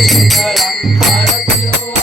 Thank you.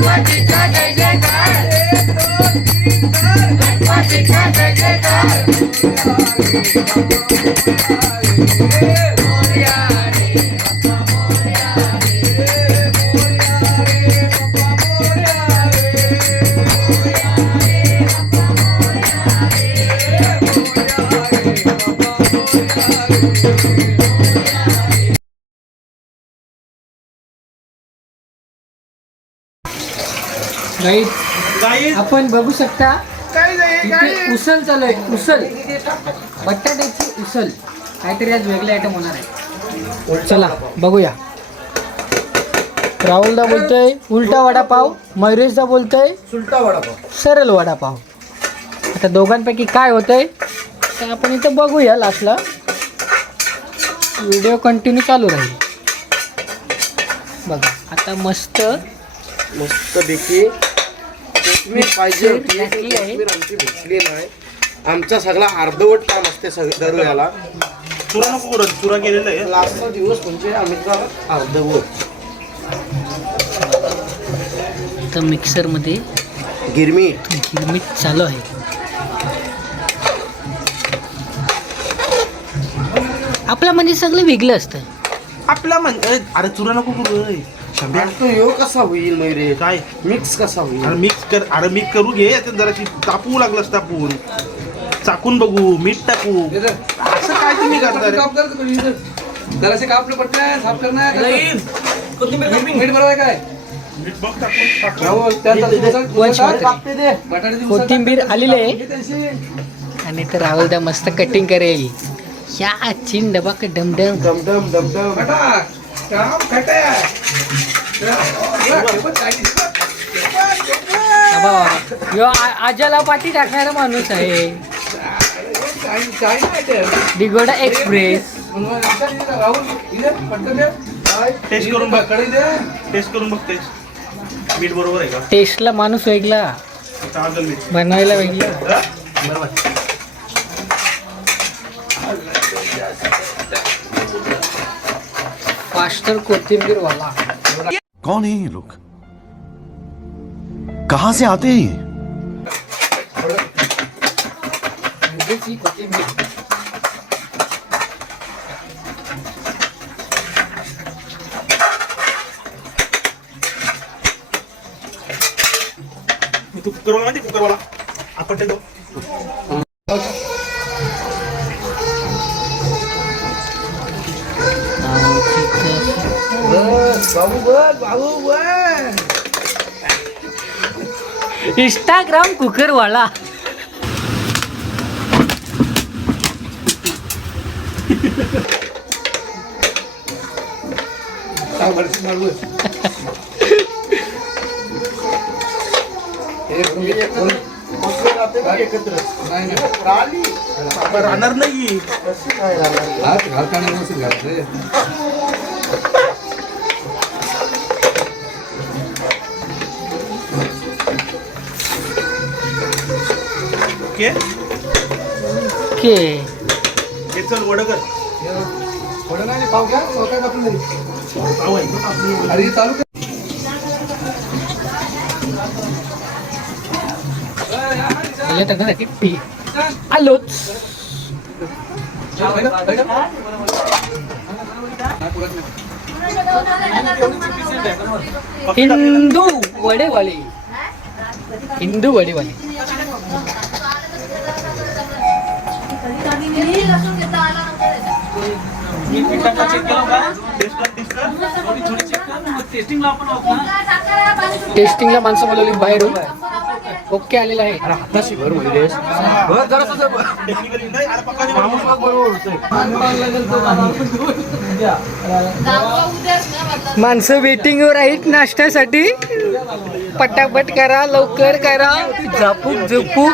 गणपतीचा जय जयकार गणपतीचा जय जयकार आपण बघू शकता इथे उसल चालू आहे उसल बटाट्याची उसल काहीतरी आज वेगळे आयटम होणार आहे. चला बघूया. राहुलदा बोलतोय उलटा वडापाव मयुरेशदा बोलतोय सुलटा वडापाव. सरळ वडापाव. आता दोघांपैकी काय होतंय तर आपण इथं बघूया लास्टला व्हिडिओ कंटिन्यू चालू राहील. बघा आता मस्त. मस्त देखी कोथमीर पाहिजे होती घातली आहे. कोथमीर आमची भेटली नाही. आमचा सगळा अर्धवट काम असते सग दर याला चुरा नको करू चुरा केलेलं आहे. लास्टचा दिवस म्हणजे आम्हीचा अर्धवट. तर मिक्सरमध्ये गिरमीट गिरमीट चालू आहे. आपलं म्हणजे सगळं वेगळं असतं. आपला म्हण ए, अरे चुरा नको करू. शंभ्या तो ह्यो कसा होईल मयुरे काय मिक्स कसा अरे होईल मिक्स कर अरे मिक्स करू घे आता जराशी तापवू लागलंस तापून चाकून बघू मीठ टाकू असं काय तुम्ही करता रे? जरासे कापलं पटलं साफ करणार मीठ बरोबर आहे काय. राहुल, त्यात. कापते दे. कोथिंबीर. आलेली आहे. त्यांची. आणि तर राहुलदा मस्त कटिंग करेल या चिन डबा का डमडम दमदम बटाक. काम खटं आजाला पाठी टाकणारा माणूस आहे. डिगोडा एक्सप्रेस? टेस्ट करून बघ. टेस्ट करून बघ टेस्ट मीठ बरोबर आहे का टेस्टला माणूस मीठ बनवायला वेगळा हा? बरोबर फास्टर कोथिंबीर वाला। कौन है ये लोग? कहां से आते हैं ये? मिरची, कोथिंबीर मी तू कुकरवाला माहिती कुकरवाला. बस, इंस्टाग्राम कुकर वाला काय भरती मारू हे करून घे, करून. एकत्र नाही नाही राहिली आपण राहणार नाही घालताना के हे चल वड कर. थोडं नाही पाव घ्या पाव काय कापून दे पाव आहे. ना आपली. अरे चालू कर. त्याला टाकण्यासाठी टी आलोच. बैठा, बैठा. पुरत नाही. हिंदू वडेवाले. हिंदू वडेवाले. टेस्टिंगला माणसं बोलवली बाहेरून. ओके आलेलं आहे. टेक्निकली नाही अरे पक्का माणसं वेटिंगवर आहेत नाश्त्यासाठी. पटापट करा लवकर करा. झापूक. झुपूक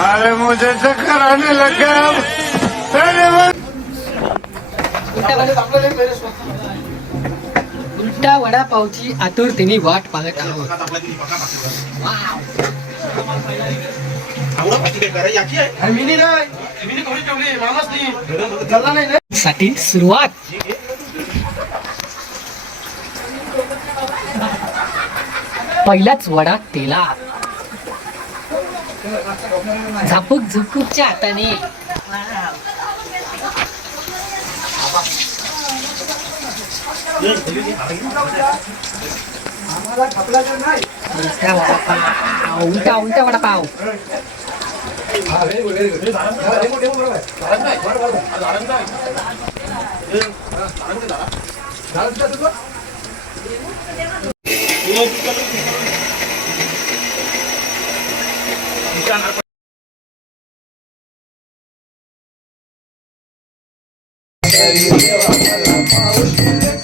अरे मुझे चक्कर आने लग गया। उलटा वडापावची आतुरतेने वाट पाहत आहोत. साठी सुरुवात. पहिलाच वडा तेला झापूक झुकूकच्या हाताने. उलटा वडापाव. पाव उलटा जाणार न्यायासाठी